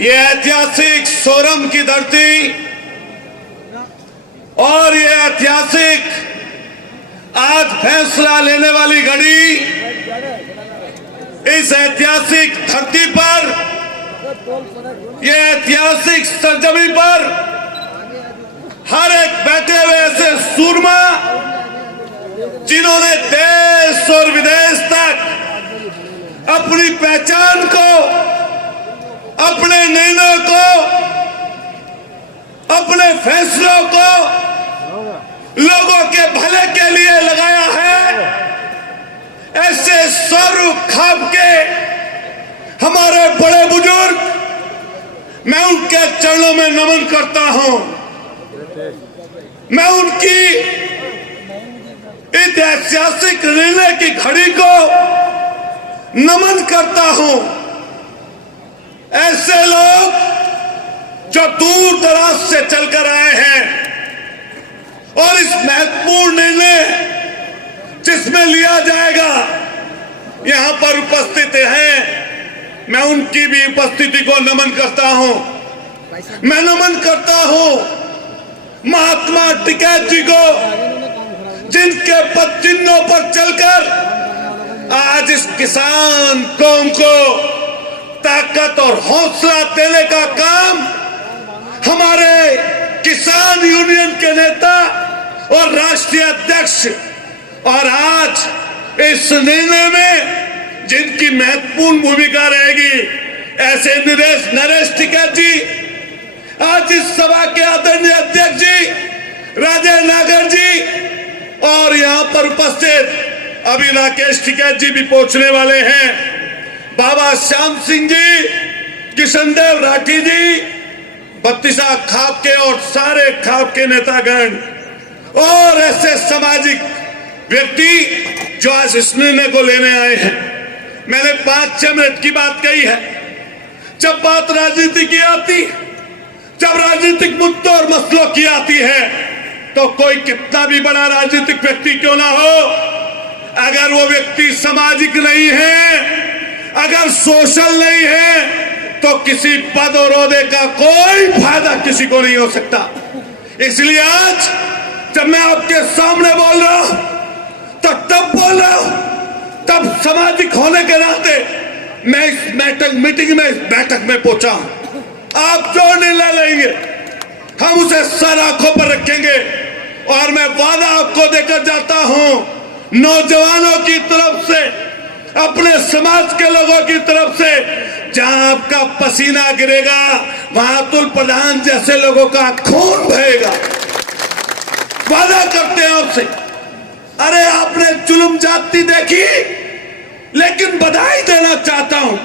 ये ऐतिहासिक सोरम की धरती और ये ऐतिहासिक आज फैसला लेने वाली घड़ी, इस ऐतिहासिक धरती पर, ये ऐतिहासिक सरजमी पर हर एक बैठे हुए ऐसे सूरमा जिन्होंने देश और विदेश तक अपनी पहचान को, अपने निर्णय को, अपने फैसलों को लोगों के भले के लिए लगाया है। ऐसे सर खाप के हमारे बड़े बुजुर्ग, मैं उनके चरणों में नमन करता हूं। मैं उनकी इस ऐतिहासिक निर्णय की घड़ी को नमन करता हूं। ऐसे लोग जो दूर दराज से चलकर आए हैं और इस महत्वपूर्ण निर्णय जिसमें लिया जाएगा यहां पर उपस्थित हैं, मैं उनकी भी उपस्थिति को नमन करता हूं। मैं नमन करता हूं महात्मा टिकैत जी को, जिनके पद चिन्हों पर चलकर आज इस किसान कौम को ताकत और हौसला देने का काम हमारे किसान यूनियन के नेता और राष्ट्रीय अध्यक्ष, और आज इस निर्णय में जिनकी महत्वपूर्ण भूमिका रहेगी, ऐसे नरेश टिकैत जी, आज इस सभा के आदरणीय अध्यक्ष जी राजेश नागर जी, और यहां पर उपस्थित अभी राकेश टिकैत जी भी पहुंचने वाले हैं, बाबा श्याम सिंह जी, किशनदेव राठी जी, बत्तीसा खाप के और सारे खाप के नेतागण और ऐसे सामाजिक व्यक्ति जो आज इस निर्णय को लेने आए हैं। मैंने 5-6 मिनट की बात कही है। जब बात राजनीति की आती, जब राजनीतिक मुद्दों और मसलों की आती है, तो कोई कितना भी बड़ा राजनीतिक व्यक्ति क्यों ना हो, अगर वो व्यक्ति सामाजिक नहीं है, अगर सोशल नहीं है, तो किसी पद और ओहदे का कोई फायदा किसी को नहीं हो सकता। इसलिए आज जब मैं आपके सामने बोल रहा हूं, तो तब बोल रहा हूं, तब सामाजिक होने के नाते मैं इस मीटिंग में, इस बैठक में पहुंचा हूं। आप जो निर्णय लेंगे हम उसे सर आंखों पर रखेंगे, और मैं वादा आपको देकर जाता हूं, नौजवानों की तरफ से, अपने समाज के लोगों की तरफ से, जहां आपका पसीना गिरेगा वहां अतुल प्रधान जैसे लोगों का खून बहेगा। वादा करते हैं आपसे। अरे आपने जुल्म जाति देखी, लेकिन बधाई देना चाहता हूं,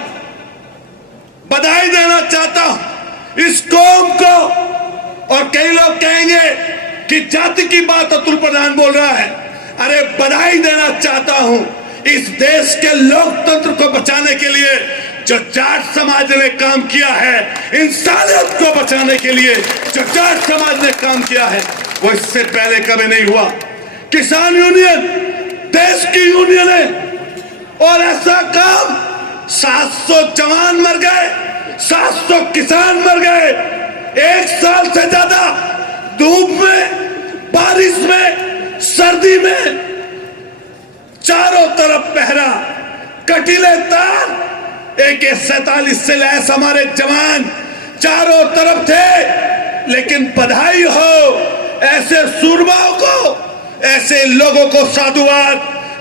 बधाई देना चाहता हूं इस कौम को। और कई लोग कहेंगे कि जाति की बात अतुल प्रधान बोल रहा है। अरे बधाई देना चाहता हूं इस देश के लोकतंत्र को बचाने के लिए जो जाट समाज ने काम किया है, इंसानियत को बचाने के लिए जो जाट समाज ने काम किया है, वो इससे पहले कभी नहीं हुआ। किसान यूनियन देश की यूनियन है, और ऐसा काम 700 जवान मर गए, 700 किसान मर गए, 1 साल से ज्यादा धूप में, बारिश में, सर्दी में, चारों तरफ पहरा, कटीले तार, AK-47 से लैस हमारे जवान चारों तरफ थे। लेकिन बधाई हो ऐसे सूरमाओं को, ऐसे लोगों को साधुवाद,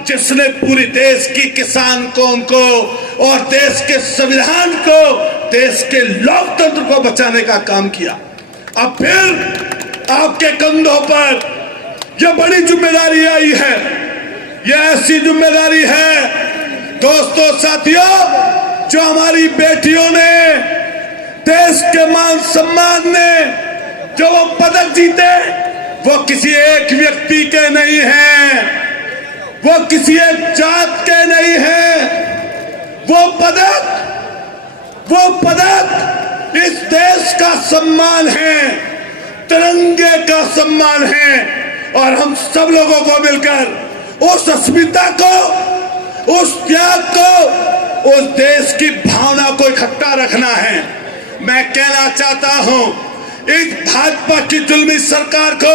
जिसने पूरी देश की किसान कौम को और देश के संविधान को, देश के लोकतंत्र को बचाने का काम किया। अब फिर आपके कंधों पर यह बड़ी जिम्मेदारी आई है। यह ऐसी जिम्मेदारी है दोस्तों, साथियों, जो हमारी बेटियों ने, देश के मान सम्मान ने जो वो पदक जीते, वो किसी एक व्यक्ति के नहीं हैं, वो किसी एक जात के नहीं हैं। वो पदक इस देश का सम्मान है, तिरंगे का सम्मान है, और हम सब लोगों को मिलकर उस अस्मिता को, उस त्याग को, उस देश की भावना को इकट्ठा रखना है। मैं कहना चाहता हूं इस भाजपा की जुल्मी सरकार को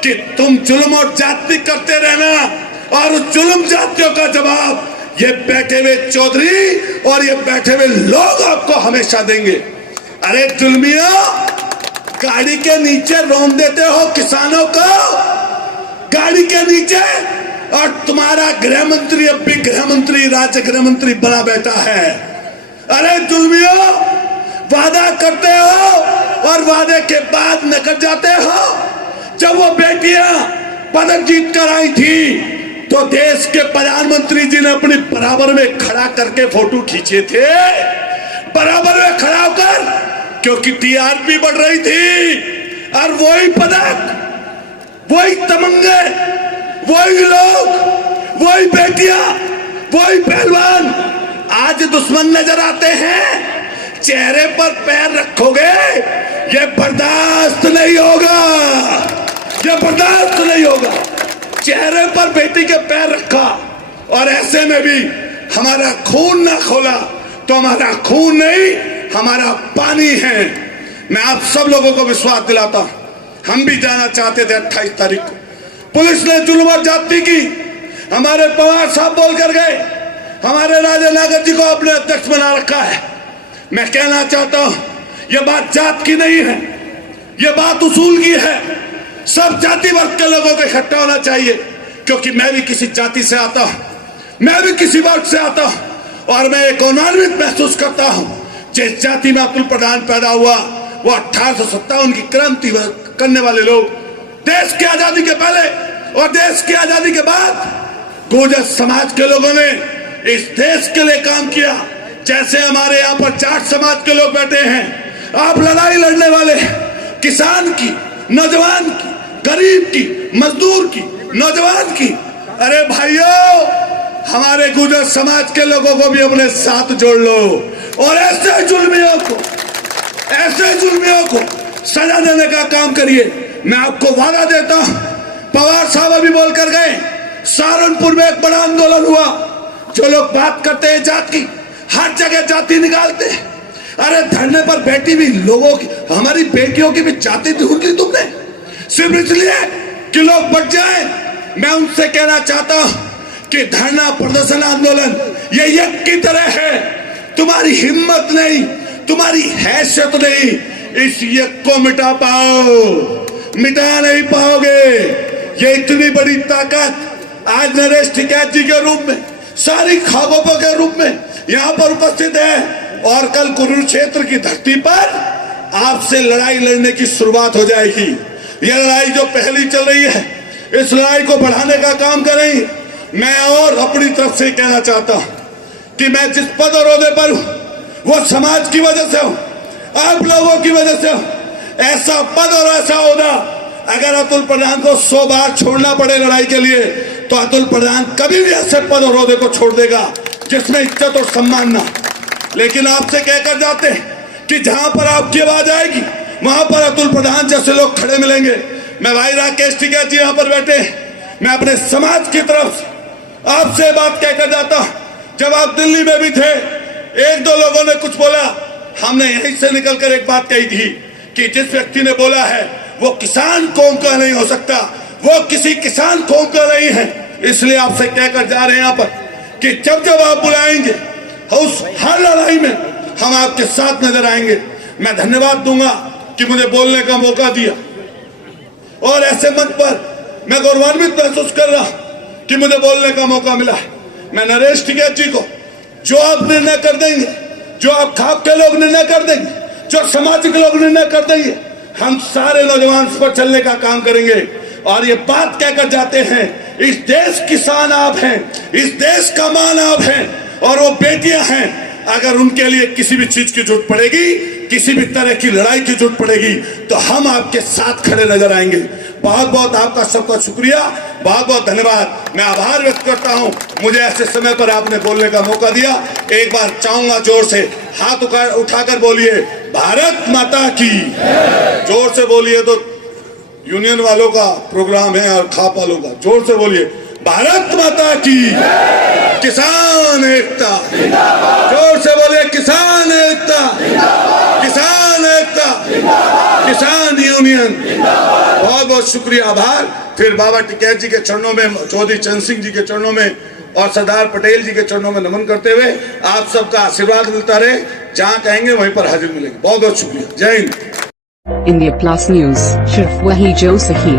कि तुम जुल्म और जाति करते रहना और उस जुल्म जातियों का जवाब ये बैठे हुए चौधरी और ये बैठे हुए लोग आपको हमेशा देंगे। अरे जुल्मियों, गाड़ी के नीचे रोन देते हो किसानों को, गाड़ी के नीचे, और तुम्हारा गृह मंत्री अब भी गृह मंत्री, राज्य गृह मंत्री बना बैठा है। अरे जुल्मियों, वादा करते हो और वादे के बाद नकल जाते हो। जब वो बेटियां पदक जीत कर आई थी तो देश के प्रधानमंत्री जी ने अपनी बराबर में खड़ा करके फोटो खींचे थे, बराबर में खड़ा होकर, क्योंकि टीआरपी बढ़ रही थी। और वही पदक, वही तमंगे, वही लोग, वही बेटियां, वही पहलवान आज दुश्मन नजर आते हैं। चेहरे पर पैर रखोगे, ये बर्दाश्त नहीं होगा, ये बर्दाश्त नहीं होगा। चेहरे पर बेटी के पैर रखा और ऐसे में भी हमारा खून ना खोला तो हमारा खून नहीं, हमारा पानी है। मैं आप सब लोगों को विश्वास दिलाता हूं, हम भी जाना चाहते थे 28 तारीख को। पुलिस ने जुल्म और जाति की, हमारे पवार साहब बोल कर गए, हमारे राजा नागर जी को अपने अध्यक्ष बना रखा है। मैं कहना चाहता हूं यह बात जात की नहीं है, यह बात उसूल की है। सब जाति वर्ग के लोगों को इकट्ठा होना चाहिए, क्योंकि मैं भी किसी जाति से आता हूं, मैं भी किसी वर्ग से आता हूं और मैं एक गौरवान्वित महसूस करता हूं। जिस जाति में अतुल प्रधान पैदा हुआ वो 1857 की क्रांति करने वाले लोग, देश की आजादी के पहले और देश की आजादी के बाद गुर्जर समाज के लोगों ने इस देश के लिए काम किया। जैसे हमारे यहाँ पर जाट समाज के लोग बैठे हैं, आप लड़ाई लड़ने वाले किसान की, नौजवान की, गरीब की, मजदूर की, नौजवान की, अरे भाइयों, हमारे गुर्जर समाज के लोगों को भी अपने साथ जोड़ लो और ऐसे जुल्मियों को सजा देने का काम करिए। मैं आपको वादा देता हूं, पवार साहब अभी बोल कर गए, सहारनपुर में एक बड़ा आंदोलन हुआ। जो लोग बात करते हैं जात की, हर जगह जाति निकालते हैं। अरे धरने पर बैठी भी लोगों की, हमारी बेटियों की भी जाति ढूंढ ली तुमने, सिर्फ इसलिए कि लोग बच जाए। मैं उनसे कहना चाहता हूं कि धरना, प्रदर्शन, आंदोलन ये यज्ञ की तरह है। तुम्हारी हिम्मत नहीं, तुम्हारी हैसियत नहीं इस यज्ञ को मिटा मिटा नहीं पाओगे। ये इतनी बड़ी ताकत आज नरेश टिकैत जी के रूप में, सारी खाबों के रूप में यहाँ पर उपस्थित है और कल कुरुक्षेत्र की धरती पर आपसे लड़ाई लड़ने की शुरुआत हो जाएगी। यह लड़ाई जो पहली चल रही है, इस लड़ाई को बढ़ाने का काम करेंगे। मैं और अपनी तरफ से कहना चाहता हूं कि मैं जिस पद और ओहदे पर हूं वो समाज की वजह से हूं, आप लोगों की वजह से हूं। ऐसा पद और ऐसा ओहदा अगर अतुल प्रधान को 100 बार छोड़ना पड़े लड़ाई के लिए, तो अतुल प्रधान कभी भी ऐसे पद और ओहदे को छोड़ देगा जिसमें इज्जत और सम्मान ना। लेकिन आपसे कहकर जाते हैं कि जहां पर आपकी आवाज आएगी वहां पर अतुल प्रधान जैसे लोग खड़े मिलेंगे। मैं भाई राकेश टिकैत जी यहाँ पर बैठे हैं, मैं अपने समाज की तरफ से आपसे बात कहकर जाता हूं। जब आप दिल्ली में भी थे, एक दो लोगों ने कुछ बोला, हमने यहीं से निकलकर एक बात कही थी कि जिस व्यक्ति ने बोला है वो किसान कौम का नहीं हो सकता, वो किसी किसान कौम का नहीं है। इसलिए आपसे कहकर जा रहे हैं यहाँ पर कि जब जब आप बुलाएंगे उस हर लड़ाई में हम आपके साथ नजर आएंगे। मैं धन्यवाद दूंगा कि मुझे बोलने का मौका दिया और ऐसे मंच पर मैं गौरवान्वित महसूस कर रहा कि मुझे बोलने का मौका मिला है। मैं नरेश टिकैत जी को, जो आप निर्णय कर देंगे, जो आप खाप के लोग निर्णय कर देंगे, जो सामाजिक लोग निर्णय कर देंगे, हम सारे नौजवान उस पर चलने का काम करेंगे। और ये बात कहकर जाते हैं, इस देश की शान आप हैं, इस देश का मान आप हैं और वो बेटियां हैं। अगर उनके लिए किसी भी चीज की जरूरत पड़ेगी, किसी भी तरह की लड़ाई की जरूरत पड़ेगी, तो हम आपके साथ खड़े नजर आएंगे। बहुत बहुत आपका सबका शुक्रिया, बहुत बहुत धन्यवाद। मैं आभार व्यक्त करता हूं, मुझे ऐसे समय पर आपने बोलने का मौका दिया। एक बार चाहूंगा जोर से हाथ उठाकर बोलिए, भारत माता की। जोर से बोलिए, तो यूनियन वालों का प्रोग्राम है और खाप वालों का। जोर से बोलिए, भारत माता की। किसान एकता, जोर से बोलिए, किसान एकता, किसान बहुत शुक्रिया, आभार। फिर बाबा टिकैत जी के चरणों में, चौधरी चरण सिंह जी के चरणों में और सरदार पटेल जी के चरणों में नमन करते हुए आप सबका आशीर्वाद मिलता रहे। जहां कहेंगे वहीं पर हाजिर मिलेंगे। बहुत बहुत शुक्रिया। जय हिंद। इंडिया प्लस न्यूज, सिर्फ वही जो सही।